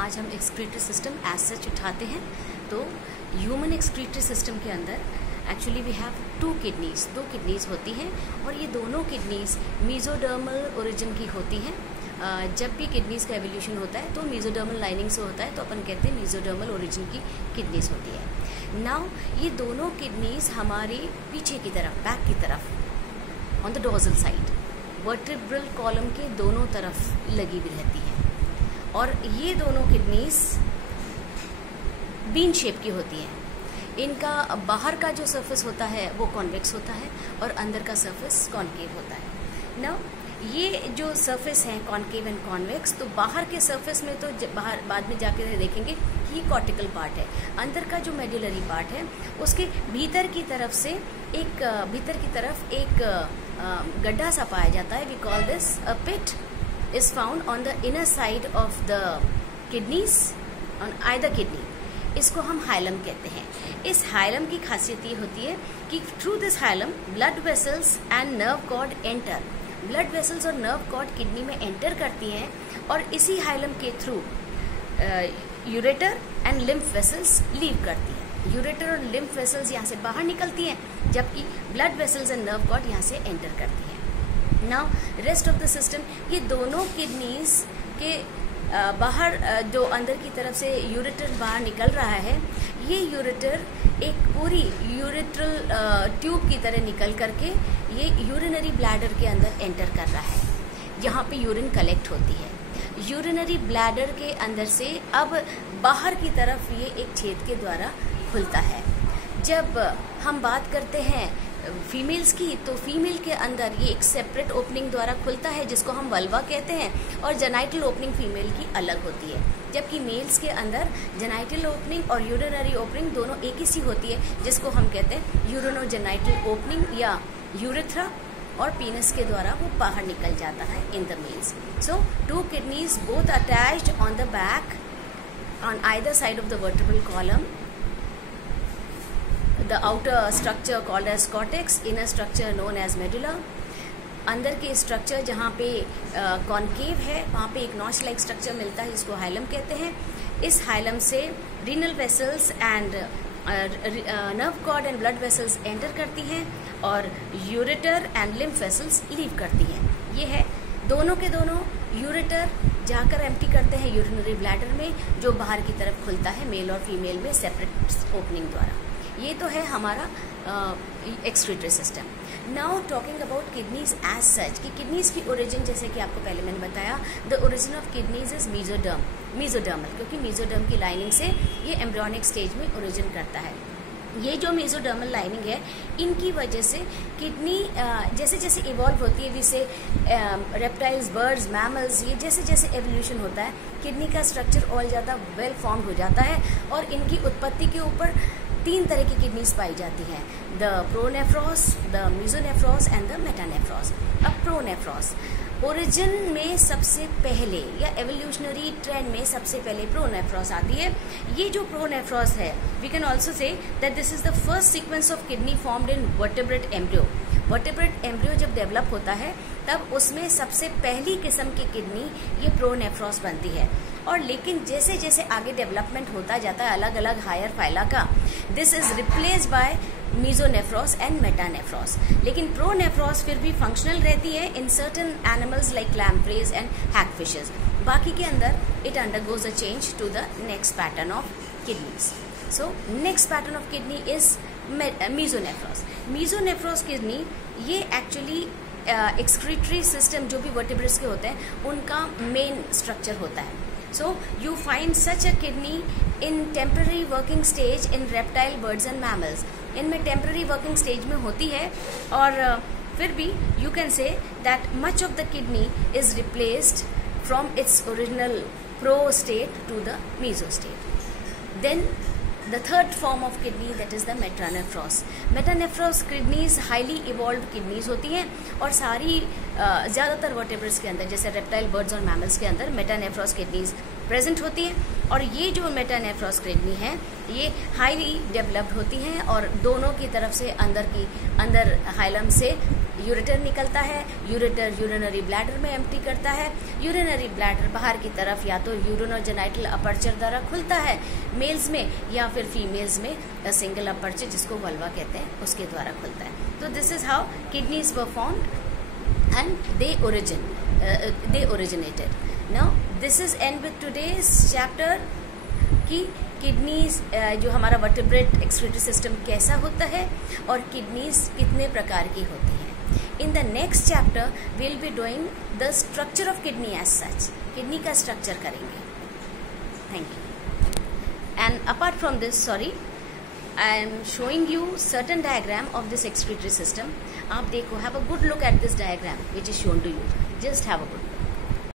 आज हम excretory system as such उठाते हैं। तो ह्यूमन एक्सक्रीटरी सिस्टम के अंदर एक्चुअली वी हैव दो किडनीज होती हैं और ये दोनों किडनीज मेसोडर्मल ओरिजिन की होती हैं। जब भी किडनीज का एवोल्यूशन होता है तो मेसोडर्मल लाइनिंग से होता है, तो अपन कहते हैं मेसोडर्मल ओरिजिन की किडनीज होती है। नाउ ये दोनों किडनीज हमारे पीछे की तरफ, बैक की तरफ, on the dorsal side, vertebral column के दोनों तरफ लगी हुई रहती है और ये दोनों किडनीज बीन शेप की होती हैं। इनका बाहर का जो सरफेस होता है वो कॉन्वेक्स होता है और अंदर का सरफेस कॉन्केव होता है। नाउ ये जो सरफेस है कॉन्केव एंड कॉन्वेक्स, तो बाहर के सरफेस में तो बाहर बाद में जाके देखेंगे कि ये कॉर्टिकल पार्ट है। अंदर का जो मेडुलरी पार्ट है उसके भीतर की तरफ एक गड्ढा सा पाया जाता है। We call this a pit is found on the inner side of the kidneys, on either kidney. इसको हम हाइलम कहते हैं। इस हाइलम की खासियत ये होती है कि through this hilum blood vessels and nerve cord enter. Blood vessels और नर्व कॉर्ड किडनी में एंटर करती हैं और इसी हाइलम के through ureter and lymph vessels leave करती हैं। यूरेटर और लिम्फ वेसल्स यहाँ से बाहर निकलती हैं, जबकि blood vessels and nerve cord यहाँ से एंटर करती हैं। Now rest of the system, ये दोनों किडनीज के बाहर जो अंदर की तरफ से यूरेटर बाहर निकल रहा है, ये यूरेटर एक पूरी यूरेट्रल ट्यूब की तरह निकल करके ये यूरिनरी ब्लैडर के अंदर एंटर कर रहा है। यहाँ पे यूरिन कलेक्ट होती है। यूरिनरी ब्लैडर के अंदर से अब बाहर की तरफ ये एक छेद के द्वारा खुलता है। जब हम बात करते हैं फीमेल्स की, तो फीमेल के अंदर ये एक सेपरेट ओपनिंग द्वारा खुलता है जिसको हम वल्वा कहते हैं, और जेनाइटल ओपनिंग फीमेल की अलग होती है। जबकि मेल्स के अंदर जेनाइटल ओपनिंग और यूरिनरी ओपनिंग दोनों एक ही सी होती है, जिसको हम कहते हैं यूरिनोजेनाइटल ओपनिंग या यूरेथ्रा, और पीनस के द्वारा वो बाहर निकल जाता है in the mails. So to kidneys both attached on the back on either side of the vertebral column. The outer structure called as cortex, inner structure known as medulla. अंदर के स्ट्रक्चर जहाँ पे कॉन्केव है वहाँ पे एक notch like structure मिलता है जिसको हाइलम कहते हैं। इस हाइलम से renal vessels and nerve cord and blood vessels enter करती हैं और ureter and lymph vessels leave करती हैं। ये है दोनों के दोनों। यूरेटर जाकर एम्प्टी करते हैं यूरिनरी ब्लैडर में, जो बाहर की तरफ खुलता है मेल और फीमेल में सेपरेट ओपनिंग द्वारा। ये तो है हमारा excretory system. Now talking about kidneys as such, कि किडनीज की ओरिजिन, जैसे कि आपको पहले मैंने बताया, the origin of kidneys is mesodermal, क्योंकि मेसोडर्म की लाइनिंग से ये एम्ब्रियोनिक स्टेज में ओरिजिन करता है। ये जो मेसोडर्मल लाइनिंग है, इनकी वजह से किडनी जैसे जैसे इवॉल्व होती है, जैसे रेप्टाइल्स, बर्ड्स, मैमल्स, ये जैसे जैसे एवोल्यूशन होता है, किडनी का स्ट्रक्चर और ज़्यादा वेल फॉर्म्ड हो जाता है और इनकी उत्पत्ति के ऊपर 3 तरह की किडनीज पाई जाती हैं, द प्रोनेफ्रॉस, द मेसोनेफ्रॉस एंड द मेटानेफ्रॉस। अब प्रोनेफ्रॉस ओरिजिन में सबसे पहले, या एवोल्यूशनरी ट्रेंड में सबसे पहले प्रोनेफ्रॉस आती है। ये जो प्रोनेफ्रॉस है, we can also say that this is the first sequence of kidney formed in vertebrate embryo. Vertebrate embryo जब डेवलप होता है तब उसमें सबसे पहली किस्म की किडनी ये प्रोनेफ्रॉस बनती है। और लेकिन जैसे जैसे आगे डेवलपमेंट होता जाता है अलग अलग हायर फाइला का, this is replaced by mesonephros and metanephros. लेकिन प्रोनेफ्रॉस फिर भी फंक्शनल रहती है in certain animals like lampreys and hagfishes. बाकी के अंदर it undergoes a change to the next pattern of kidneys. So next pattern of kidney is mesonephros. Mesonephros kidney ये actually excretory system जो भी वर्टिब्रेट्स के होते हैं उनका मेन स्ट्रक्चर होता है। So you find such a kidney in temporary working stage in reptile, birds and mammals. इनमें temporary working stage में होती है और फिर भी you can say that much of the kidney is replaced from its original pro state to the meso state. Then the third form of kidney, that is the metanephros. Metanephros kidneys highly evolved kidneys होती हैं और सारी ज़्यादातर vertebrates के अंदर, जैसे reptile, birds और mammals के अंदर मेटानेफ्रॉस किडनीज प्रेजेंट होती हैं। और ये जो मेटानेफ्रॉस किडनी है ये हाईली डेवलप्ड होती हैं और दोनों की तरफ से अंदर हाइलम से यूरेटर निकलता है, यूरेटर यूरिनरी ब्लैडर में एम्प्टी करता है, यूरिनरी ब्लैडर बाहर की तरफ या तो यूरिनोजेनाइटल अपर्चर द्वारा खुलता है मेल्स में, या फिर फीमेल्स में सिंगल अपर्चर जिसको वल्वा कहते हैं उसके द्वारा खुलता है। तो this is how kidneys were formed and they originated. Now this is and with today's chapter कि किडनीज जो हमारा वर्टिब्रेट एक्सक्रीटरी सिस्टम कैसा होता है और किडनीज कितने प्रकार की होती हैं। In the next chapter will be doing the structure of kidney as such, kidney का स्ट्रक्चर करेंगे। Thank you. And apart from this, sorry, I am showing you certain diagram of this excretory system. आप देखो, have a good look at this diagram which is shown to you, just have a good